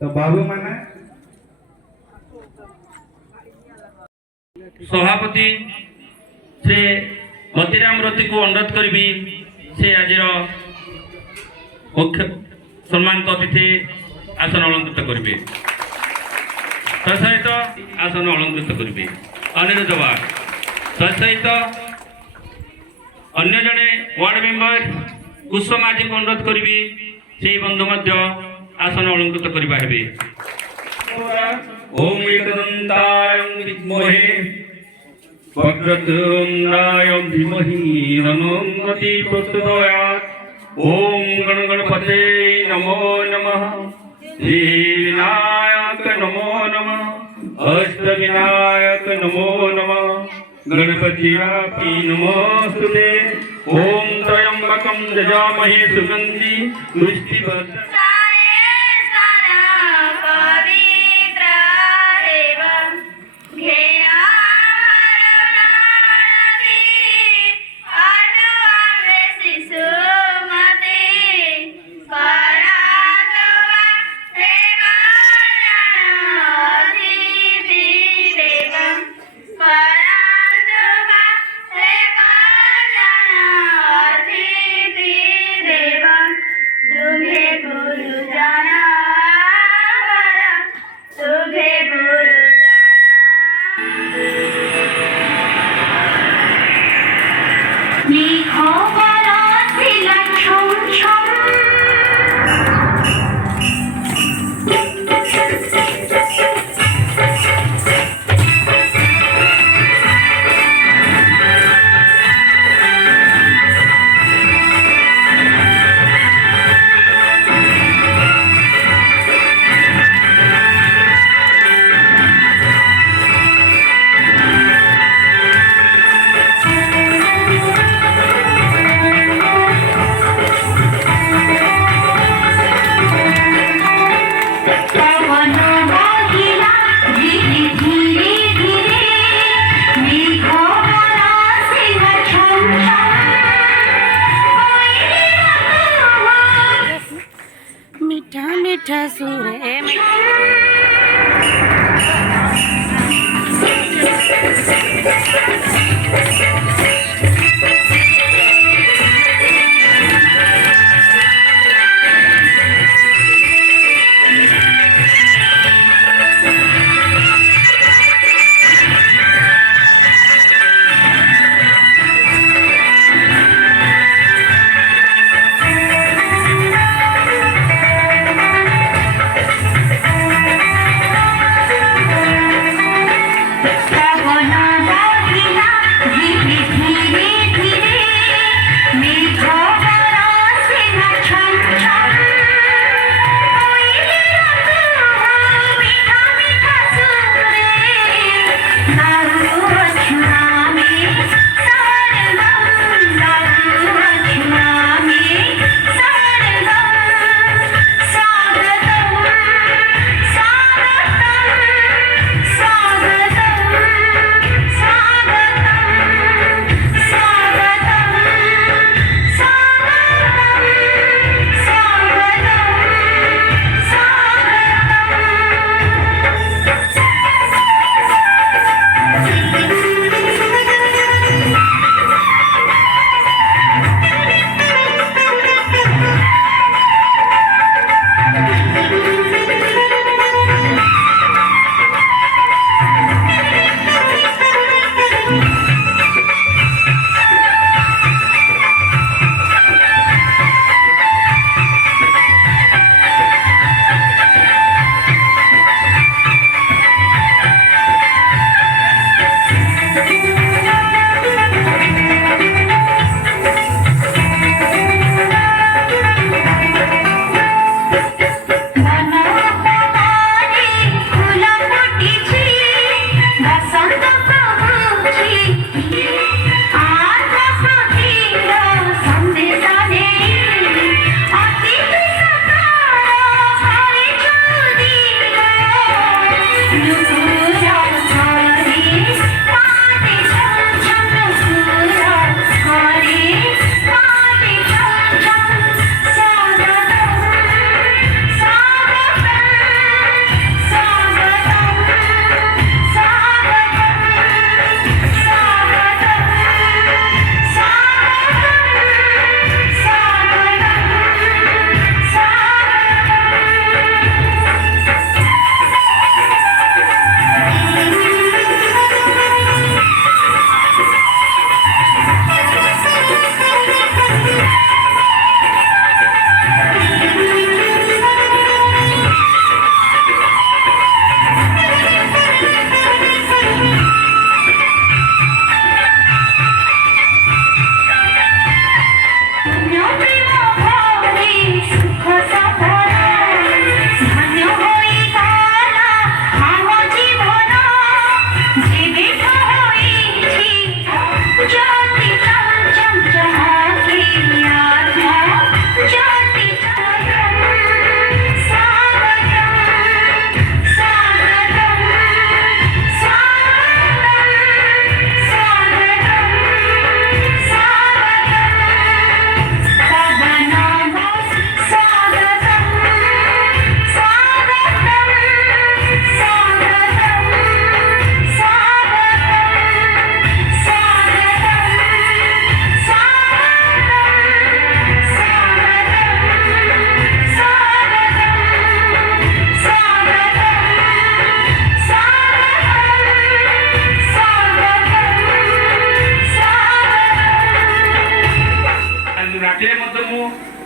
तो बाबू माने सभापति से मतिराम रति को अनुरोध करी से आज मुख्य सम्मानित अतिथि आसन अलंकृत करेंगे सहित आसन अलंकृत करेंगे अनिरुद्ध बाग सहित अन्य जड़े वार्ड मेंबर कुसुम माझी को अनुरोध करी से बंधु आसन अलंकृत करवा हेबे। ओम एकदंताय विद्महे वक्रतुंडाय धीमहि तन्नो प्रचोदयात्। ओम गणगणपते नमो नमः विनायक नमो नमः अष्टविनायक नमो नमः गणपतियापि नमोस्तुते। ओम त्र्यंबकं यजामहे सुगंधि पुष्टिवर्धनम्। तुम्हें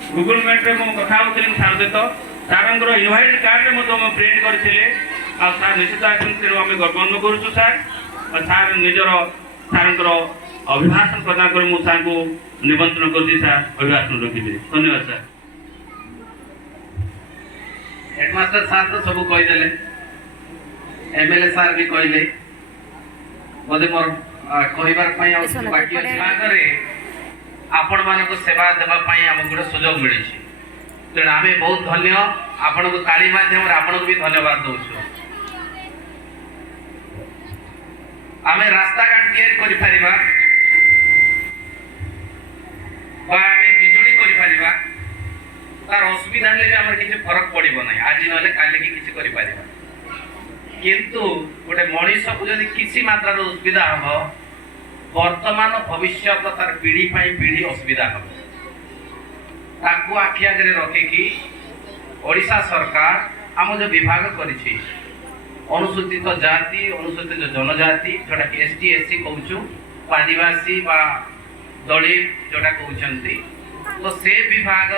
गुगल मीट रे मो कथा होतली सार सहित सारंकर इनवाइट कार्ड मो प्रिंट करथिले आ सार निश्चित आसन तेणु आम गर्व अनुभव करूँ सार और सार निजर सारंकर अभिभाषण प्रदान कर मु सार को निमंत्रण कर सार अभिभाषण रखिबे। धन्यवाद सार। हेडमास्टर सार तो सब कहीदेले, एमएलए सार भी कहले, बोधे मोर कहबार बाकी अच्छे आपण मानक सेवा देवाई आमको गोटे सुजोग मिली तेणु आम बहुत धन्य आपण को ताली माध्यम आपण को भी धन्यवाद दौचु। आम रास्ता घाट तैयारी बिजुली तार असुविधा भी आम किसी फरक पड़ो ना आज ना काली किसी किंतु गोटे मनीष को जब किसी मात्रा असुविधा हम वर्तमान भविष्य तार पीढ़ी पीढ़ी असुविधा हम ताकू आखि आगे रखिकी ओडिशा सरकार आम जो विभाग करिछि अनुसूचित जाति अनुसूचित जनजाति जोटा कि एसटी एससी कहूँ आदिवासी बा दलित जोटा कहते तो से विभाग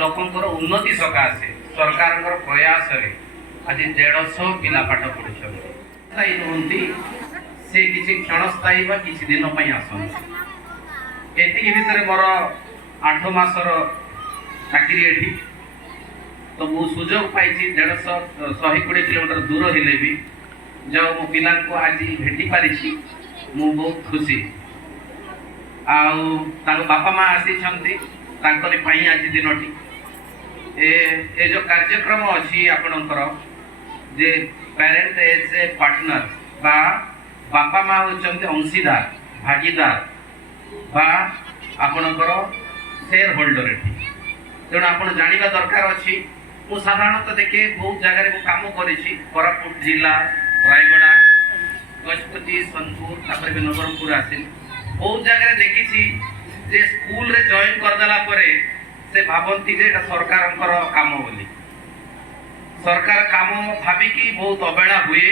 लोकंर उन्नति सकाशे सरकार प्रयास रे आज 150 पिला पाठ पढ़ुंट से किसी क्षणस्थायी बा किसी दिन आसती एति भितर मोर 8 मासर चाकरी एठी तो मु सुजोग पाई 120 किलोमीटर दूर हिले भी जो मो पिला को आज भेटी पारिछि मु बहुत खुशी आउ बापा माँ आसी आज दिनटी ए जो कार्यक्रम अच्छी आपणकर जे पेरेंट एज ए पार्टनर बा बापा माँ होचंती अंशीदार भागीदार बा आपणकर शेयर होल्डर एठी तेणु आपण जानिबा दरकार अच्छी मु साधारणतः देखे बहुत जगह मु काम करिछि कोरापुट जिला रायगड़ा गजपति सोनपुर तापर भी नवरंगपुर आसिल बहुत जगह देखी जे स्कूल रे जॉइन करदेला परे से भावती जे सरकार काम बोली सरकार काम भाविकी बहुत अवहेला हुए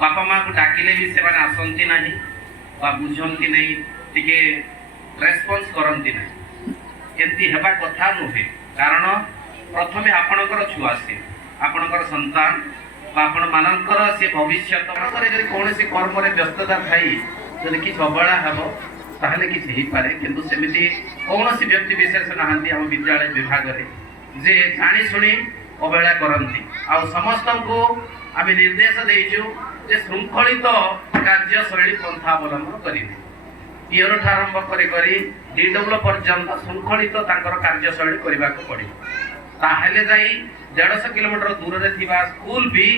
बापा माँ को डाकिले भी से आसती ना बुझती नहीं टिके रेस्पॉन्स करती ना एमती हेबा कथा नुहे कारण प्रथमे आपणकर छुआ से आपणकर संतान आपण मानकर से भविष्य कौन से कर्म व्यस्तता थाई जब किसी अवहेला हेब ताहले किसी ही पारे किंतु सेमिति कौन सी व्यक्ति विशेष नहांती आम विद्यालय विभाग रे जे जानी शुणी अवहेला करती आ समस्त को आम निर्देश देइछु जे श्रृंखलित कार्यशैली पंथा अवलंबन करिवे पियर आरंभ करी डीडब्ल्यू पर्यंत श्रृंखलित कार्यशैली करने पड़ो ताहले जाई 150 किलोमीटर दूर रे थिबा स्कूल भी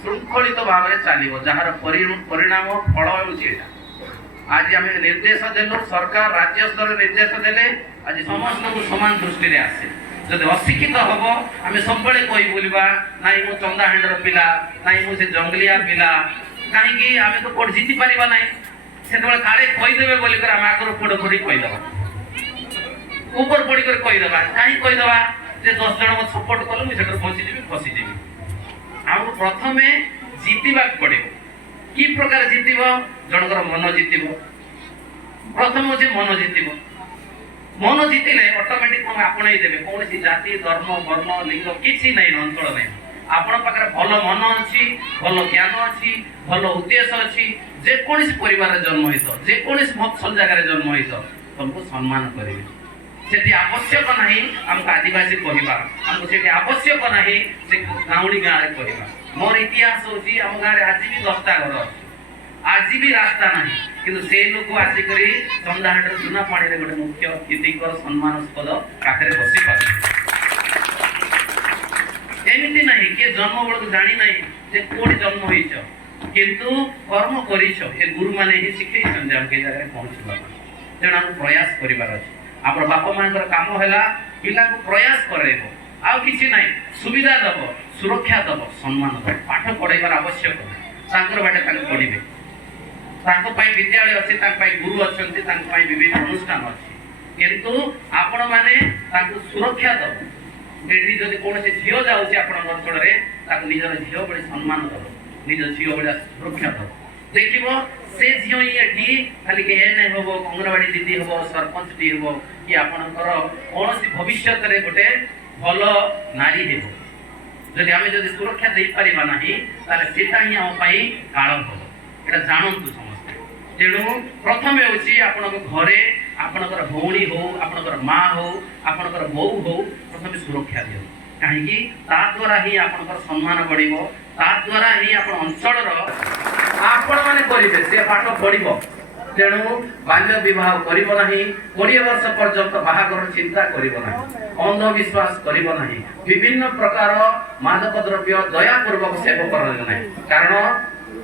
श्रृंखलित भाव में चलो जार परिणाम फल होता आज आम निर्देश देलु सरकार राज्य स्तर निर्देश देले आज समस्त को समान दृष्टि आसे जब अशिक्षित हम आम सब कही बोलवा ना मु चंदाहांडर पिला ना मुझे जंगलिया पिला कहीं आम तो कोट जीति पारिबा ना से काले कहीदेवे बोलिक आम आगर पोड़ पड़ी कहीदे ऊपर पड़ी कहीदे कहीं कहीदे जे 10 जन मत सपोर्ट कल मुझे पहुंचीजी फसीजी आम प्रथम जीतवा पड़े कि प्रकार जीतब जनकर मन जीतब प्रथम हूँ मन जीतब मन जीतिले ऑटोमेटिक तुम आपणे देबे कौन सी जाति धर्म वर्ण लिंग किसी नहीं अंचल नहीं आपण पाखरे भल मन अच्छी भल ज्ञान अच्छी भल उद्देश्य अच्छी जेकोसी परिवार जन्म होइतो जेकोसी मफसल जगह जन्म होइतो तुमको सम्मान करेंगे सेठी आवश्यक नहीं हमको आदिवासी कहवा हमको सेठी आवश्यक नहीं से गाँवली गाँव में कहवा मोर इतिहास होची हम गाँव आज भी 10टा घर अच्छी आज भी रास्ता नहीं किंतु से लोक आसिक चंदाहाट चुना पानी गोटे मुख्य अतिथिकर सम्मानस्पद पाखे बसी पार एमती नहीं किए जन्म बेलू जानी ना जे कौटी जन्म हो किंतु कर्म कर गुरु मैंने ही शिखे जगह पहुँचवा तेणु आम प्रयास करार अच्छे आप बापा माँ कम है पिला को प्रयास करेब आउ कि ना सुविधा दब सुरक्षा दब सम्मान दब पाठ पढ़ाइबार आवश्यक बाटे पढ़े विद्यालय अच्छे गुरु अच्छा विभिन्न अनुष्ठान अच्छी किंतु आपण मैंने सुरक्षा दब ये जब कौन से झील जाऊँच अंचल निजर झील भाई सम्मान दब निज झील भाया सुरक्षा दब देखिब से झील ही एटी खाली के एन हम अंगनवाड़ी दीदी हम सरपंच टी हम कि आपणकर कौन भविष्य गोटे भल नारी हेब जदि आम जदि सुरक्षा दे पारिबा नाही ताले सेटा ही हम पई काळ हो एटा जानंतु समस्ते तेणु प्रथम होची आपणक घरे आपणकर भौणी हो आपणकर माँ हो आपणकर बो हो प्रथम सुरक्षा दियो कहीं ता द्वारा ही आपणकर सम्मान बढ़िबो ता द्वारा ही आपण अंचल आपण माने करिबे से पाठ पढ़िबो तेणु बाल्य विवाह करिबो नाही 20 वर्ष पर्यंत बाहागर चिंता करिबो नाही अंधविश्वास करिबो नाही विभिन्न प्रकार मादक द्रव्य दया पूर्वक सेवन करबो नाही कारण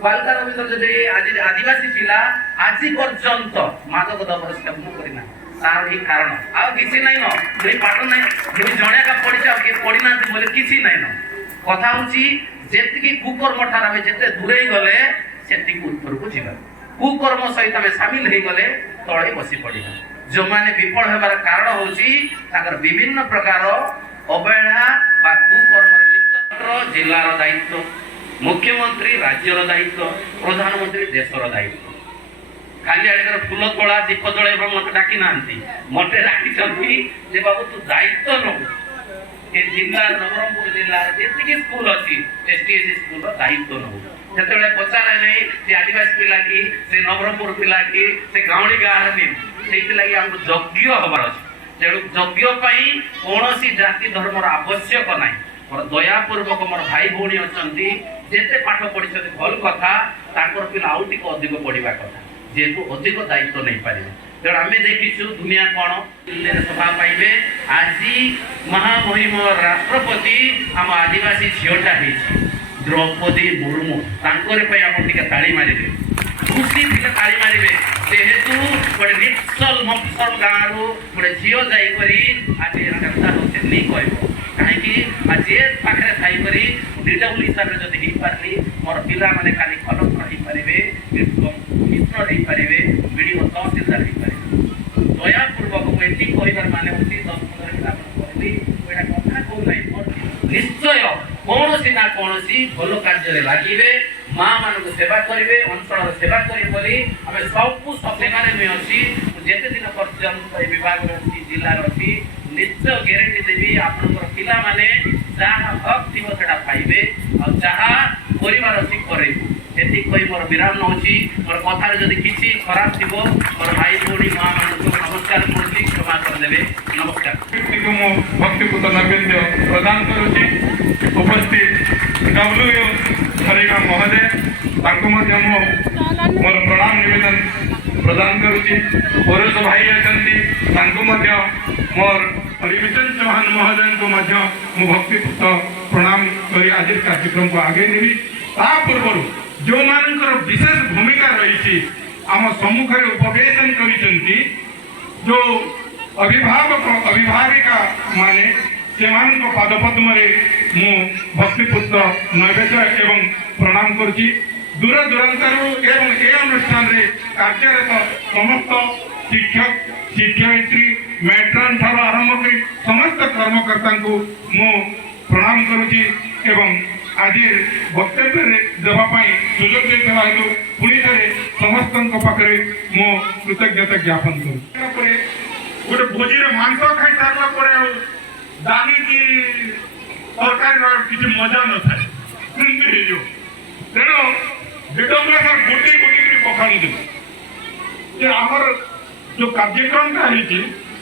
बालिका रवींद्र जदि आज आदिवासी पिला आज पर्यंत मादक द्रव्य सेवन करिना तार ही कारण आ किसी नहीं न जे पाठ नहीं जे जणे का पड़ी जाओ के पड़ी ना बोले किसी नहीं न कथा होची जेतिकी कुकर्म ठार हमें जेते दूरे गले सेति ऊपर को जीवा कुकर्म सहित हमें शामिल हे गले तळे बसी पड़िबा जो माने विफल हेबार कारण होची ताकर विभिन्न प्रकार अवहेला बा कुकर्म रे लिप्त जिल्लार दायित्व मुख्यमंत्री राज्यर दायित्व प्रधानमंत्री देशर दायित्व खाली आड़े फूल तोड़ा दीप जल मत डाकी ना मते डाकी जे बाबू तू दायित्व नौ ये जिला नवरंगपुर जिला जी स्कूल अच्छी एसटीएससी स्कूल दायित्व नौ से पचारे नहीं से आदिवासी पिला की से नवरंगपुर पिला की से गाँवी गाँव नहीं से आमको यज्ञ हबार अच्छे तेणु यज्ञ कौन जाति धर्म आवश्यक ना मोर दयापूर्वक मोर भाई भौणी अच्छा जिते पाठ पढ़ी भल कथा पिला आउ टे अधिक पढ़ा कथा जेहेतु अधिक दायित्व नहीं पारे तेणु आम देखीचु दुनिया कौन दिल्ली सभा पाइबे आज महामहिम राष्ट्रपति आम आदिवासी झीटा द्रौपदी मुर्मू तांकरे आप ताली मारे खुशी थे ताली मारे जेहेतु गोटे निश्चल मफसल गाँव गोटे झील जाइकरी आज से नहीं कह कहीं आज पाखे थी रिडब्ल्यू हिसाब से जब हो पारि मोर पिला माने खाली कलेक्टर हो पारे मित्र हो पारे वीडियो तहसीलदार हो पारे दयापूर्वक मुझे कहबार माने 10-15 कथा कहना निश्चय कौन ना कौन भल कार्य लगे माँ मान सेवा करेंगे अंचल सेवा करें आम सबू सेवार भी अच्छी जिते दिन पर्यंत विभाग अच्छी जिलार अच्छी निश्चय ग्यारंटी देवी आपंकर पिला माने जहाँ हक थी पाइबे और जहाँ परिवार अच्छी करेबू एति कही मोर विराम नौची मोर कथार जदि किसी खराब थी मोर भाई भौणी माँ मान नमस्कार करुँच क्षमा करदे नमस्कार भक्तिपूत नैवेद्य प्रदान करुँच उपस्थित डब्ल्यू हरिका महोदय मोर प्रणाम निवेदन प्रदान करुँच पुरुष भाई अच्छा मोर रिविजन चौहान महोदय को भक्तिपूत प्रणाम कर आज कार्यक्रम को आगे नेबी ता पूर्व जो मानकर विशेष भूमिका रही आम सम्मुखें उपवेशन करिसेंती जो अभिभावक अभिभाविका माने से पादपद्म मु भक्तिपूत नैवेद्य एवं प्रणाम करुँची दूर दूरांतर एवं ए अनुष्ठान रे कार्यरत समस्त शिक्षक शिक्षयित्री मैट्रन ठार आरंभ कर समस्त कर्मकर्ता को मु प्रणाम करुँची एवं आज वक्तव्य देवाई सुजोग देता हेतु पुणी थे समस्त पाखे मो कृतज्ञता ज्ञापन कर गोटे भोजी मांस खाई सारा दानी की तरकारी किसी मजा न था तेणु विडम्बना सर गोटे गोटे पखाणी देव आमर जो कार्यक्रम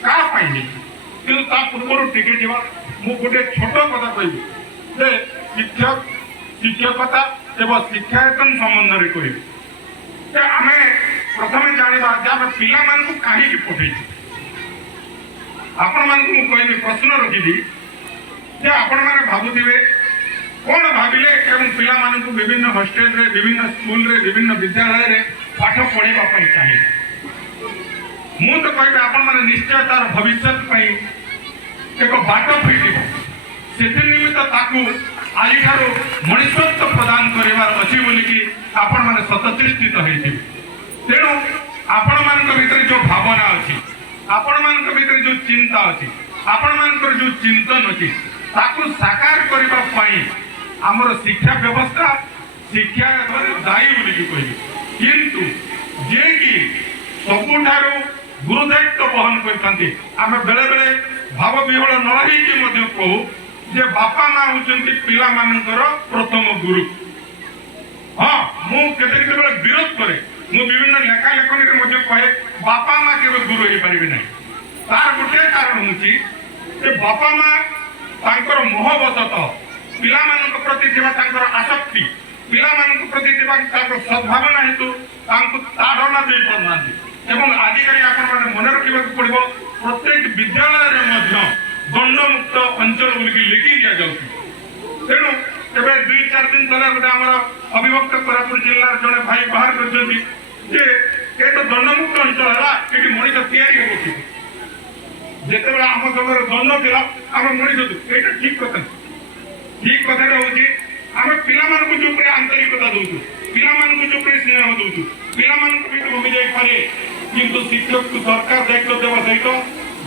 क्या पूर्व टिके जा गोटे छोट कथा कह शिक्षक शिक्षकता एवं शिक्षायतन संबंध में कह आम प्रथम जाना आम पिला कहीं पठे आपण मान कह प्रश्न रखी आपण मैंने भावुवे कौन भाविले पिला विभिन्न हॉस्टेल रे विभिन्न स्कूल रे विभिन्न विद्यालय रे पाठ पढ़ाई चाहिए मु तो कह आपण मैंने निश्चय तार भविष्य एक बाट फिट से निमित्त ताकू आज मनुष्यत्व प्रदान करार अच्छी बोलिकी आपण मैंने सतचेष्टित होते तेणु आपण मान भीतर जो भावना अच्छी आपण मान भीतर जो चिंता अच्छी आपण मान जो चिंतन अच्छी ताकू साकार करने आमर शिक्षा व्यवस्था शिक्षा दायी बोलिकी कह किंतु जे कि सबुठारु गुरु दायित्व बहन करते आम बेले बेले भाव विहल न कहू जे बापा माँ होती पिला मानकर प्रथम गुरु। हाँ मुझे विरोध करे विभिन्न लेखा लेखनी कहे बापा माँ के गुरु हो पारे ना तार गोटे कारण हूँ बापा माँ तांकर मोहबशतः पिला प्रति आसक्ति पिला प्रति सद्भावना हेतु ताड़ना दे पारना एवं आजिकल आप मन रखा पड़ो प्रत्येक विद्यालय दंडमुक्त अंचल बोलिक लिखि दि जाऊँ तेणु एवं 2-4 दिन तले गोटे आम अविभक्त कोरापुट जिला जड़े भाई बाहर कर तो दंडमुक्त अंचल है ये मनीष या जिते आम समय दंड दिला आम मनीष ये ठीक कथा ठीक कथा हूँ आम पिला जो आंतरिकता दौचु पिला जो स्नेह दौचु पिला भूमि जापे किंतु शिक्षक को सरकार दायित्व देवा सहित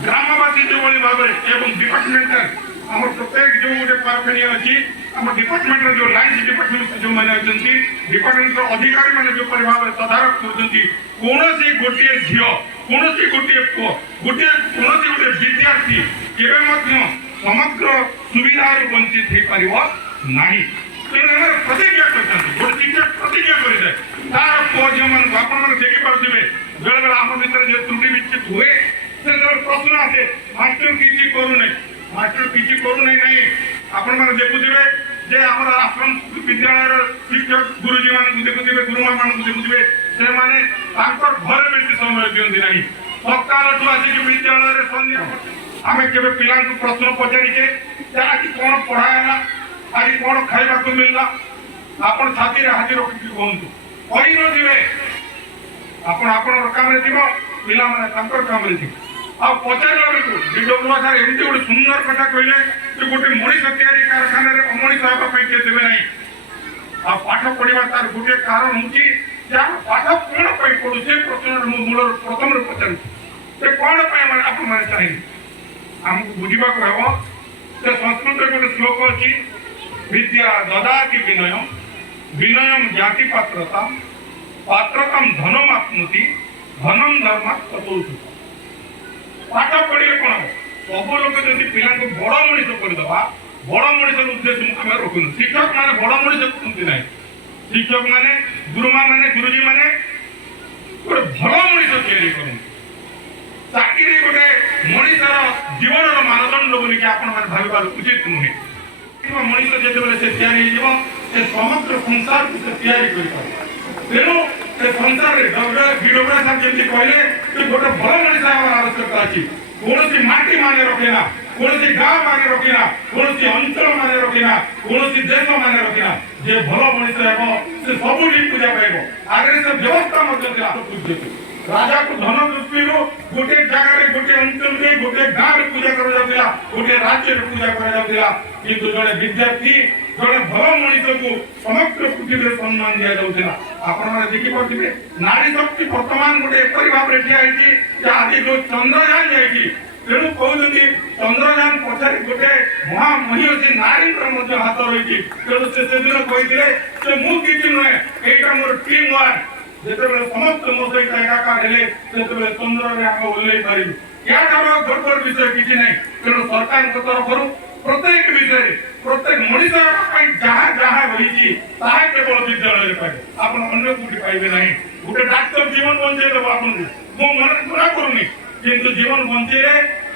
ग्रामवासी जो भाव एवं डिपार्टमेंटल आम प्रत्येक जो गोटे पारखानी अच्छी आम डिपार्टमेंट जो लाइन्स डिपार्टमेंट जो मैंने अच्छी डिपार्टमेंट अधिकारी मैंने जो भाव तदारख कर कौन गोटे झील कौन गोटे पुओ गोटे कौन गोटे विद्यार्थी केवे समग्र सुविधा वंचित हो पार ना तेणु प्रतिज्ञा कर गोटे शिक्षक प्रतिज्ञा करे तार पुओ झील मान आप देखिपे बेले बेले आम भर जो त्रुटि विच्छेद हुए से प्रश्न आसे मास्टर किसी करूना मास्टर किसी करूना नहीं आपण मैंने देखुवे जे आम आश्रम विद्यालय शिक्षक गुरुजी मान देखुवे गुरुमा मान देखुवे से माने घर बेसी समय दिखती ना सकाल आसिक विद्यालय संध्या आम के पिला प्रश्न पचारिचे आज कौन पढ़ाला आज कौन खाइबा को मिलला आपण छाती हाथ रखिक कहतु कही नथिबे आपण काम पिला माने काम आ पचारा बेलू डीडब्ल्यू सार एमती गोटे सुंदर कथा कहले गोटे मनीष तैयारी कारखाना अमनीष होगा किए देवे ना पाठ पढ़ा तार गोटे कारण हूँ पाठ कौन पढ़ू से प्रश्न मूल प्रथम पचार कौन आप चाहिए आमको बुझा हम से संस्कृत गोटे श्लोक अच्छी विद्या ददाति विनय विनयम जाति पात्रता पात्रतम धनम आत्मति धनम धर्म तथौषु पाठ पढ़े कौन सब लोग जब पिला बड़ मनीष करदे बड़ मनीष उद्देश्य आम रखुन शिक्षक मैंने बड़ मनीष कहते ना शिक्षक मैंने गुरुमा मैंने गुरुजी मैंने गोटे भल मनीष तैयारी कर चाकरी गोटे मनीषर जीवन मानदंड बोलिक भाव उचित नुहे मनीष जो से समग्र संसार को तैयारी कर तेणु से संसार डीडब्ल्यू साहब जमी कहले गोटे भल मनीष आवश्यकता अच्छी कौन माटी मान रखेना कौन गाँव मान रखेना कौन अंचल मान रखेना कौन देश मान रखेना जे भल मनीष से सब पूजा पाइब आगे से व्यवस्था राजा को धन दृष्टि गोटे जगह गोटे अंचल में गोटे गाँव में पूजा करा गोटे राज्य में पूजा करा किंतु जड़े विद्यार्थी जड़े भल मनीष को समग्र पृथ्वी सम्मान दि जाऊला आप देखिपे नारी शक्ति बर्तमान गोटे एपरी भाव में ठिया आज जो चंद्रयान जाइए तेणु कहते चंद्रयान पछाड़ी गोटे महामहिषी नारी हाथ रही तेणु से दिन कहते मुझे नुहे यहाँ मोर टीम वर्क जिते समस्त मो सहित एकाकार हेले चंद्र में आम ओल्लई पारू या गड़बड़ विषय किसी ना तेणु सरकार तरफ प्रत्येक विषय प्रत्येक मनीष जहाँ जहाँ रही केवल विद्यालय पाइबे आप अन्य कौटी पाइबे ना गोटे डाक्तर जीवन बंचाई देव आप मन मना करूनी किंतु जीवन बंचे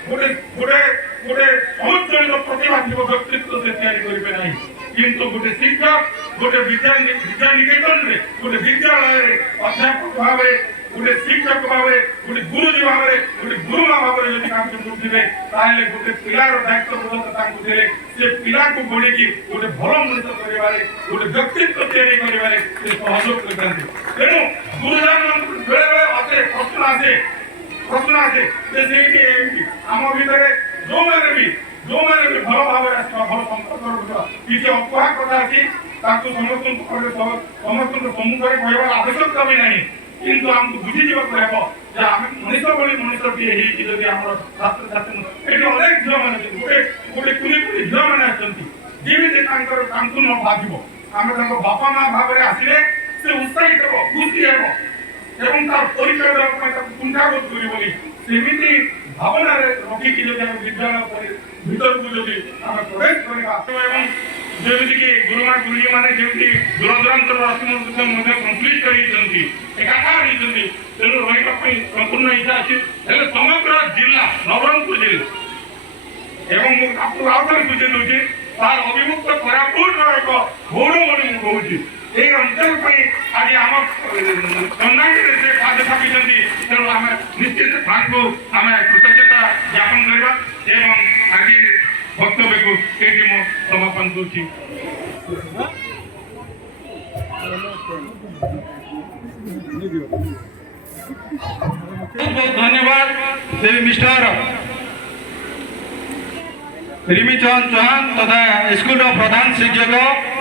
गोटे गोटे गोटे समुच्चलित प्रतिभा थी व्यक्तित्व से तैयारी करेंगे ना किंतु गोटे शिक्षक गोटे विद्या निकेतन रे गोटे विद्यालय अध्यापक भाव गोटे शिक्षक भाव गोटे गुरुजी भाव गोटे गुरुमा भाव जब काम करुवे गोटे पिलार दायित्व देले से पिला को गोड़े गोटे भल मनीष कर गोटे व्यक्तित्व तैयारी कर सहयोग करते तेणु गुरुजन बेले बेले आसे प्रश्न आसे आम भितर जो मैंने भी भल भाव भल संपर्क किसी अफवाह कथा अच्छी समस्त सम्मुख में कहबार आवश्यकता भी नहीं किंतु आमको बुझीजा आम मनीष भाई मनीषटी जब आम छात्र छात्री ये अनेक झील मैंने गोटे गोटे कुली कुली झील मैंने आमि न भाव आम बापा माँ भाव आसिले से उत्साहित हो खुशी हो एवं तार परिचय देवा ପାଇଁ ତାକୁ କୁଣ୍ଠାବୋଧ କରିବନି ସେମିତି ଭାବନାରେ ରଖିକି ଯଦି ଆମେ ବିଦ୍ୟାଳୟ ଭିତରକୁ ଯଦି ଆମେ ପ୍ରବେଶ କରିବା ଏବଂ ଯେମିତିକି ଗୁରୁମା ଗୁରୁଜୀ ମାନେ ଯେମିତି ଦୂରଦୂରାନ୍ତର ରାଷ୍ଟ୍ରମନ୍ତ୍ରୀ ମଧ୍ୟ ସଂଶ୍ଳିଷ୍ଟ ହେଇଛନ୍ତି ଏକାକାର ହେଇଛନ୍ତି ତେଣୁ ରହିବା ପାଇଁ ସମ୍ପୂର୍ଣ୍ଣ ଇଚ୍ଛା ଅଛି ହେଲେ ସମଗ୍ର ଜିଲ୍ଲା ନବରଙ୍ଗପୁର ଜିଲ୍ଲା ଏବଂ ମୁଁ ଆପଣଙ୍କୁ ଆଉ ଥରେ ସୂଚେଇ ଦେଉଛି ତାର ଅଭିମୁକ୍ତ କୋରାପୁଟର ଏକ ଗୌରବ ବୋଲି ମୁଁ କହୁଛି এই অঞ্চল ପାଇଁ ଆଜି ଆମ ସମ୍ମାନରେ ସେ ପାଦ ଥାପିଛନ୍ତି ତେଣୁ ଆମେ ନିଶ୍ଚିତ ତାଙ୍କୁ ଆମେ କୃତଜ୍ଞତା ଜ୍ଞାପନ କରିବା ଏବଂ ଆଜି ବକ୍ତବ୍ୟକୁ ଏଇଠି ମୁଁ ସମାପନ କରୁଛି बहुत धन्यवाद देवी मिस्टर रिमिचंद चौहान तथा स्कूल प्रधान शिक्षक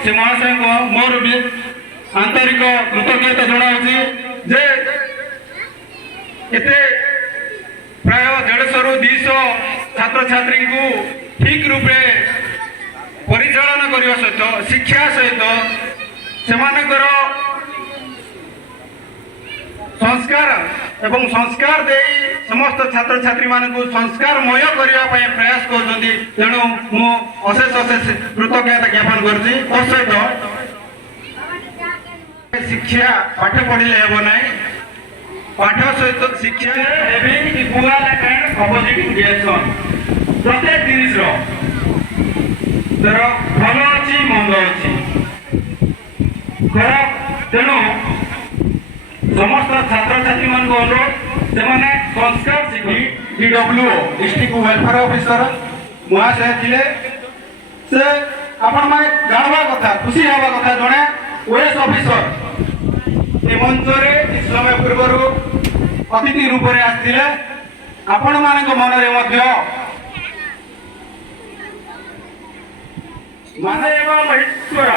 से महाशय को मोर भी आंतरिक कृतज्ञता जनाऊँगी जे एते प्राय 150 ରୁ 200 छात्र छात्री को ठीक रूपे परिचालन करने सहित शिक्षा सहित से संस्कार एवं संस्कार दे समस्त छात्र छात्री मानक संस्कारमय करने प्रयास कर तेणु मु अशेष अशेष कृतज्ञता ज्ञापन करुँच सहित शिक्षा पाठ पढ़ले हे ना पाठ सहित शिक्षा अपोजिट रिएक्शन प्रत्येक जिनिस भल अच्छी मंद अच्छी खराब तेणु समस्त छात्र छात्री मान अनुरोध से संस्कार शिखी DWO डिस्ट्रिक्ट वेलफेयर ऑफिसर महाशय थे से आपण मैंने जानवा कथा खुशी हवा कथा जड़े ओएस ऑफिसर ये मंच में समय पूर्व अतिथि रूप में आसते आपण मान मन मन एवं महेश्वर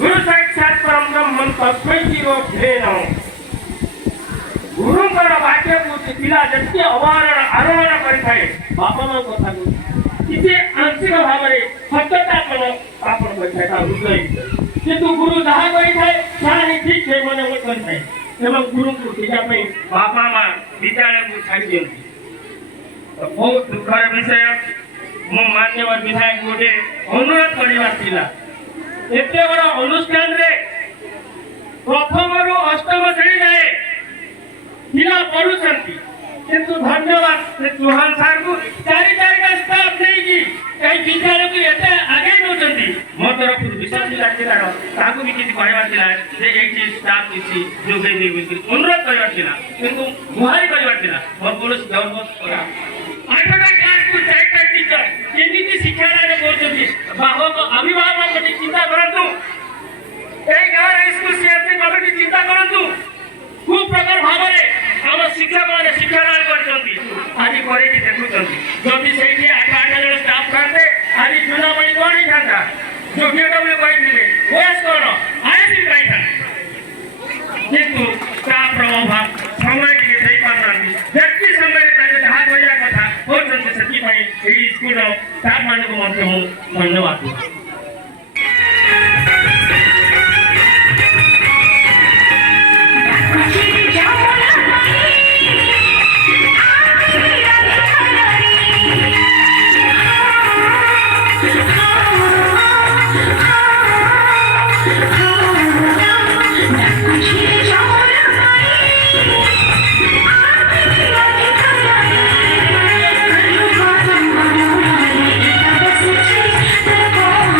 गुरु साक्षात परम ब्रह्म तस्मै शिरोभे नमः गुरुंकर वाक्य को पिला जति अवहरण आरोहण करिथाए बापा मां कथा को किसी आंशिक भाव में सत्यता को आपन करिथाए ता हृदय किंतु गुरु जहा करिथाए ताही ठीक से मन में करिथाए एवं गुरु को टीका पे बापा मां विद्यालय को छाड़ी दियंती तो बहुत दुखर विषय मो मान्यवर विधायक गोटे अनुरोध करिवा थिला एते बड़ अनुष्ठान रे प्रथम रु अष्टम श्रेणी जाए पिला पढ़ुଛନ୍ତି किंतु धन्यवाद से चौहान सर को चारि का स्टाफ नहीं की कई विद्यालय को एते आगे नउଛନ୍ତି मो तरफ विशेष लागथिला ताको भी किछि कहबा थिला जे एठी स्टाफ किछि जोगे नै बिल्कुल अनुरोध करबा थिला किंतु गुहारी करबा थिला मोर पुलिस गवर्नमेंट करा आठटा क्लास को चारिटा टीचर केमिति शिक्षा दान करछथि बाबा अभिभावक को चिंता करंतु ए गाँव स्कूल सीएफसी कमिटी चिंता करंतु खूब प्रकार भाव में आम शिक्षक मैंने शिक्षादान कर आज देखुं जदि से 8 जन स्टाफ थाते आज चुनावी कौन ही था जो DW कहते ओएस कौन आईसी पाई किंतु स्टाफ अभाव समय टे पाना व्यक्ति समय जहाँ कहवा कथा होती से स्कूल स्टाफ मान को धन्यवाद Oh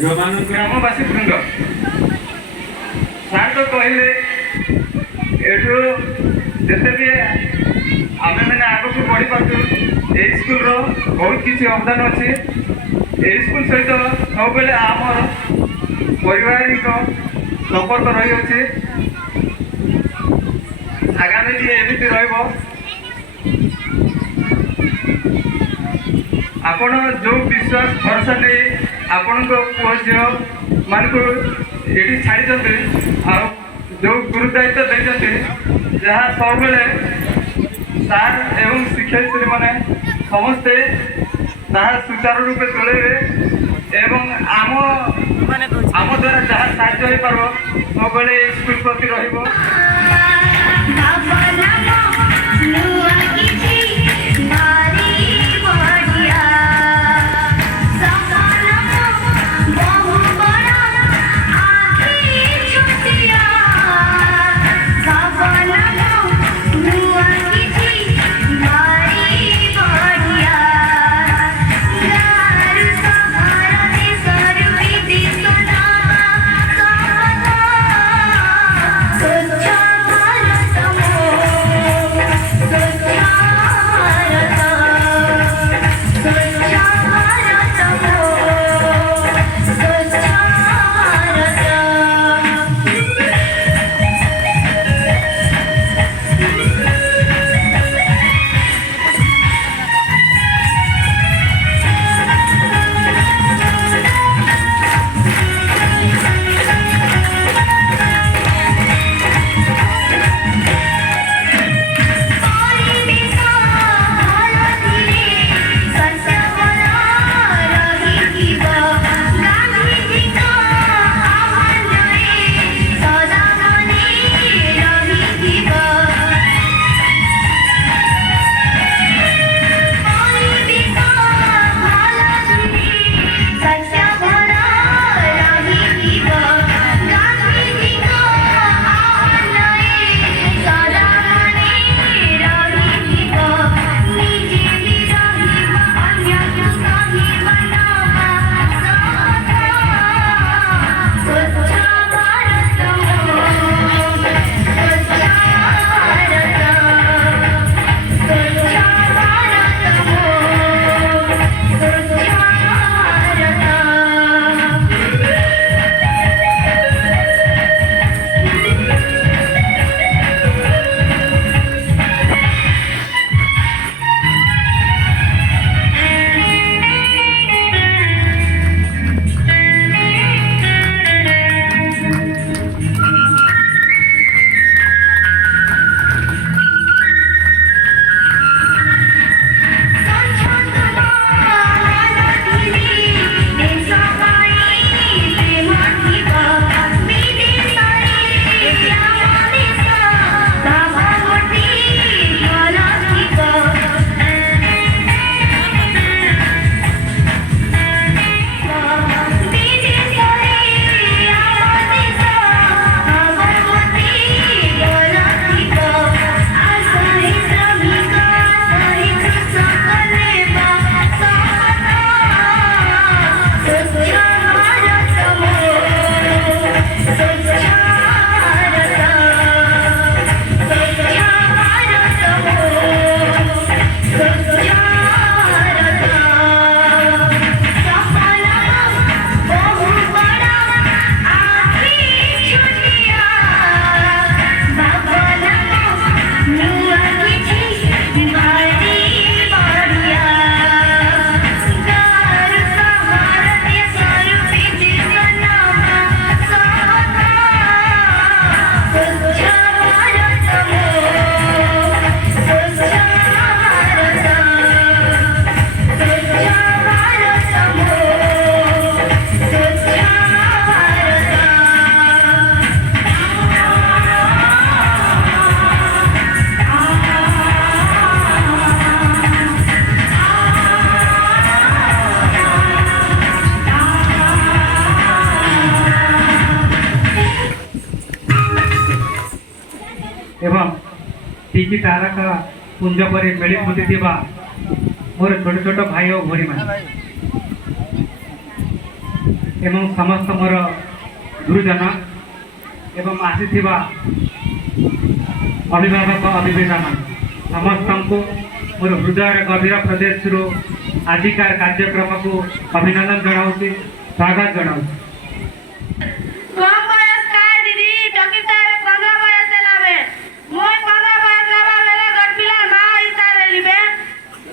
ଗ୍ରାମବାସୀ ବୃନ୍ଦ ସାର୍ ତ କହିଲେ ଏଠୁ ଯେତେ ବି ଆମେମାନେ ଆଗକୁ ବଢ଼ିପାରୁଛୁ ଏଇ ସ୍କୁଲର ବହୁତ କିଛି ଅବଦାନ ଅଛି। ଏଇ ସ୍କୁଲ ସହିତ ସବୁବେଳେ ଆମର ପାରିବାରିକ ସମ୍ପର୍କ ରହିଅଛି। ଆଗାମୀ ବି ଏମିତି ରହିବ। ଆପଣ ଯେଉଁ ବିଶ୍ୱାସ ଭରସା ନେଇ ଆପଣଙ୍କ ପୁଅ ଝିଅ ମାନଙ୍କୁ ଏଠି ଛାଡ଼ିଛନ୍ତି ଆଉ ଯେଉଁ ଗୁରୁ ଦାୟିତ୍ୱ ଦେଇଛନ୍ତି ଯାହା ସବୁବେଳେ ସାର୍ ଏବଂ ଶିକ୍ଷୟିତ୍ରୀମାନେ ସମସ୍ତେ ତାହା ସୁଚାରୁ ରୂପେ ଚଳାଇବେ ଏବଂ ଆମ ଦ୍ୱାରା ଯାହା ସାହାଯ୍ୟ ହୋଇପାରିବ ସବୁବେଳେ ଏ ସ୍କୁଲ ପ୍ରତି ରହିବ। एवं टीकी तारका पुंज पर मिली फुटिथिबा मोर छोट छोट भाई और भौरी मान ଏବଂ ସମସ୍ତ ମୋର ଗୁରୁଜନ ଏବଂ ଆସିଥିବା ଅଭିଭାବକ ଅଭିଭାବକମାନେ ସମସ୍ତଙ୍କୁ ମୋର ହୃଦୟର ଗଭୀର ପ୍ରଦେଶରୁ ଆଜିକାର କାର୍ଯ୍ୟକ୍ରମକୁ ଅଭିନନ୍ଦନ ଜଣାଉଛି, ସ୍ୱାଗତ ଜଣାଉଛି। कम बयस का दीदी टकिता 15 बयस लावे मोर 15 बयस लावा मेरे गडपिला मा इता रेलिबे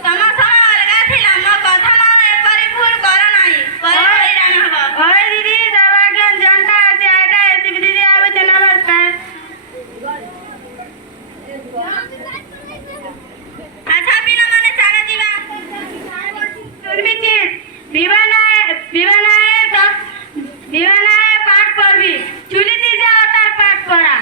समस्त अलगा थिला म कथा न परिपूर्ण कर नाही परिपूर्ण हबा ओए दीदी दवाज्ञान जनता আছে आटा एसी दीदी आवे छ नमस्कार अच्छा बिना माने चारा जीवा सुनबी चीज विवानाए पाठ पढ़बी चुली दी जाओ तार पाठ पढ़ा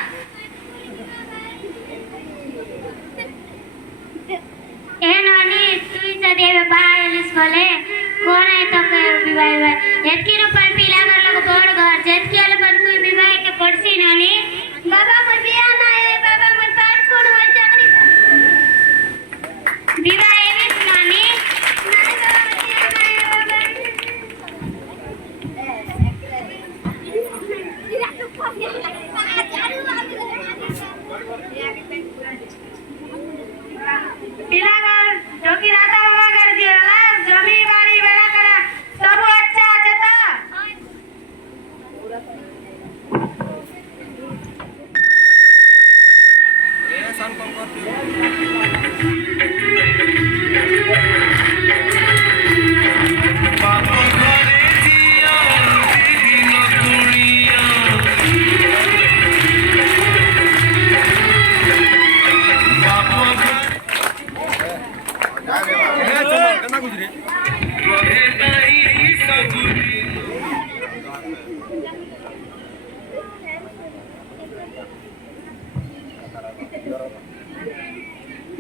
ए नानी तुई जदी एबे बाहेलिस बोले कोन है तो के विवाह एतकी रुपन पिला कर लोग बड़ घर जेतकी वाले पर तुई विवाह के पड़सी नानी बाबा मोर बियाह ना है बाबा मोर पाठ पढ़ो चाकरी विवाह एबे नानी नानी बाबा मोर बियाह ना है पिलागर जो कि राता बाबा कर दिया ना जमी बाड़ी बेड़ा करा सब अच्छा আছে তো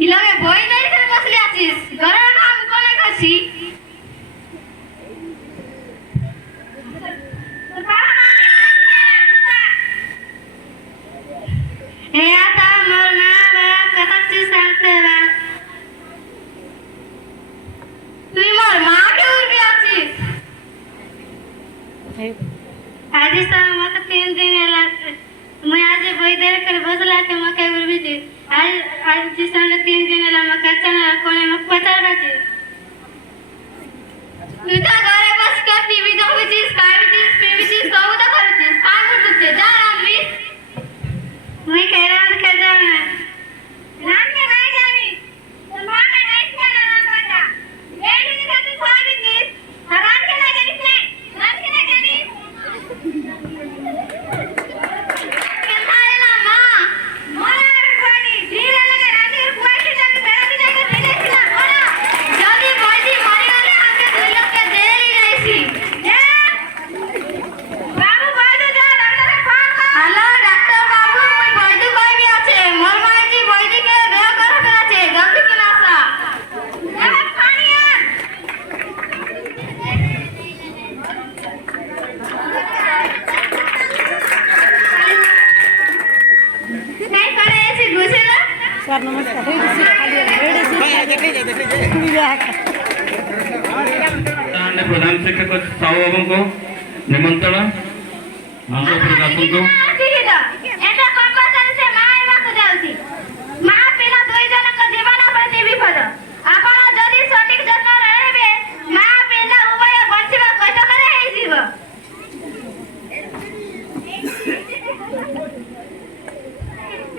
ইলাগে বই নাই করে বসলি আছিস ঘরের কাম কোনে করছি এ আতা মোর না বা কথা তুই শান্তে বা তুই মোর মা কে উঠবি আছিস आज मत 3 दिन मैं आज बई देर कर बसला के मके उर्बी थी आज जिस 3 दिन ला मके चना कोने में पचार बाजी तू तो घरे बस के टीवी देखबी चीज खाबी चीज पीबी चीज सब तो करबी चीज काम कर तुझे जा रांधबी मैं कह रहा हूं के जा रान के नहीं जानी तो मां के नहीं खाना ना बेटा ये दिन का तू खाबी चीज रान के नहीं जानी नहीं रान के नहीं जानी प्रधान शिक्षक साहू बाबू को निमंत्रण मंच प्रकाशन को এটা কম্পালসরি সে মা এবাকু যাଉଛି মা ପିଲା ଦୁଇ ଜଣଙ୍କ ଜୀବନ ପ୍ରତି ବିପଦ ଆପଣ ଯଦି ସଠିକ ଯତ୍ନ ରହିବେ ମା ପିଲା ଉଭୟ ବଞ୍ଚିବା କଷ୍ଟକର ହେଇଯିବ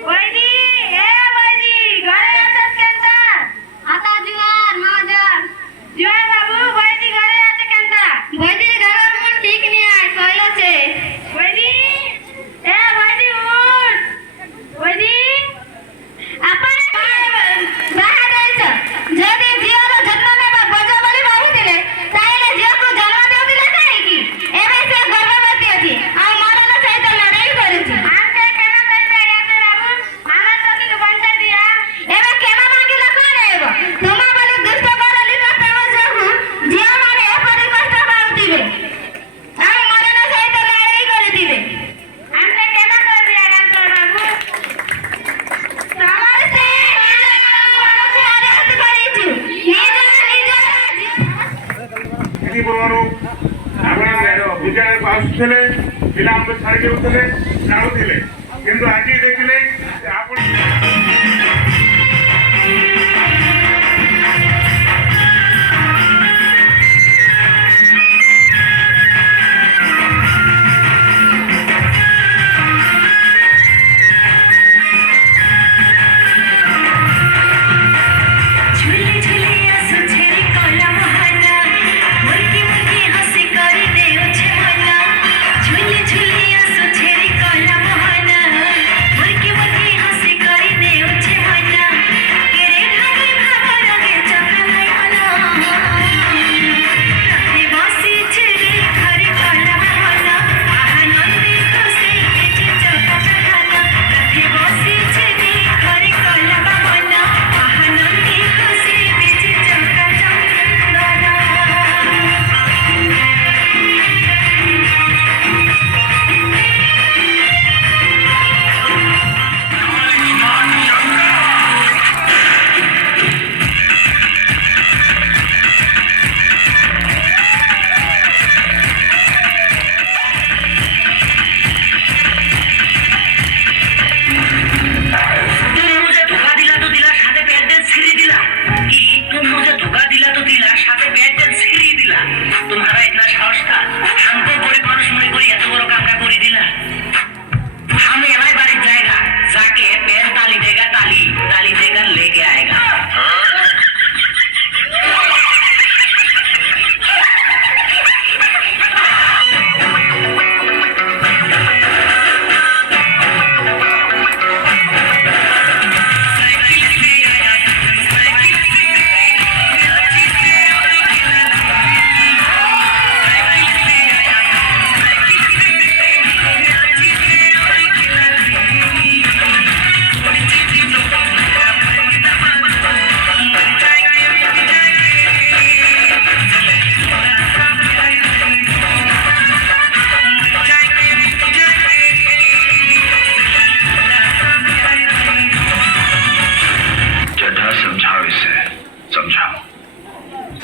বৈদি এ বৈদি ঘরে আছিস কেনতা আতা জুয়ার মহাজন জুয়ার বাবু বৈদি ঘরে আছে কেনতা বৈদি ঘরের মন ঠিক নি আয় কইলছে বৈদি এ বৈদি উঠ ମତେ ଛାଡ଼ି ଦେଉଥିଲେ ଯାଉଥିଲେ, କିନ୍ତୁ ଆଜି ଦେଖିଲେ ଆପଣ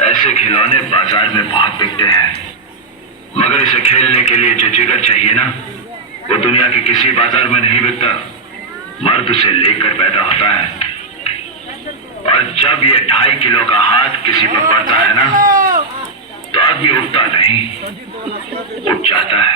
ऐसे खिलौने बाजार में बहुत बिकते हैं, मगर इसे खेलने के लिए जो जिगर चाहिए ना, वो दुनिया के किसी बाजार में नहीं बिकता। मर्द उसे लेकर पैदा होता है, और जब ये 2.5 किलो का हाथ किसी पर पड़ता है ना, तो आदमी उठता नहीं, उठ जाता है।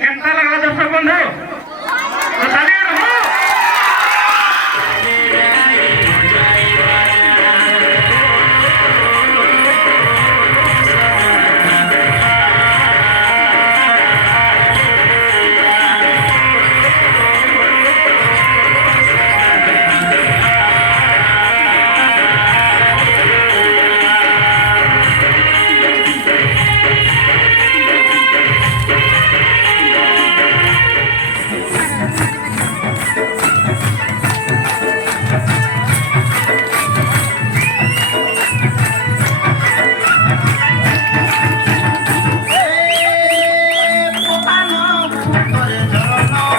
कैसा लगा दर्शक बंधु तो ताली रहो পোকানো করে ধরনো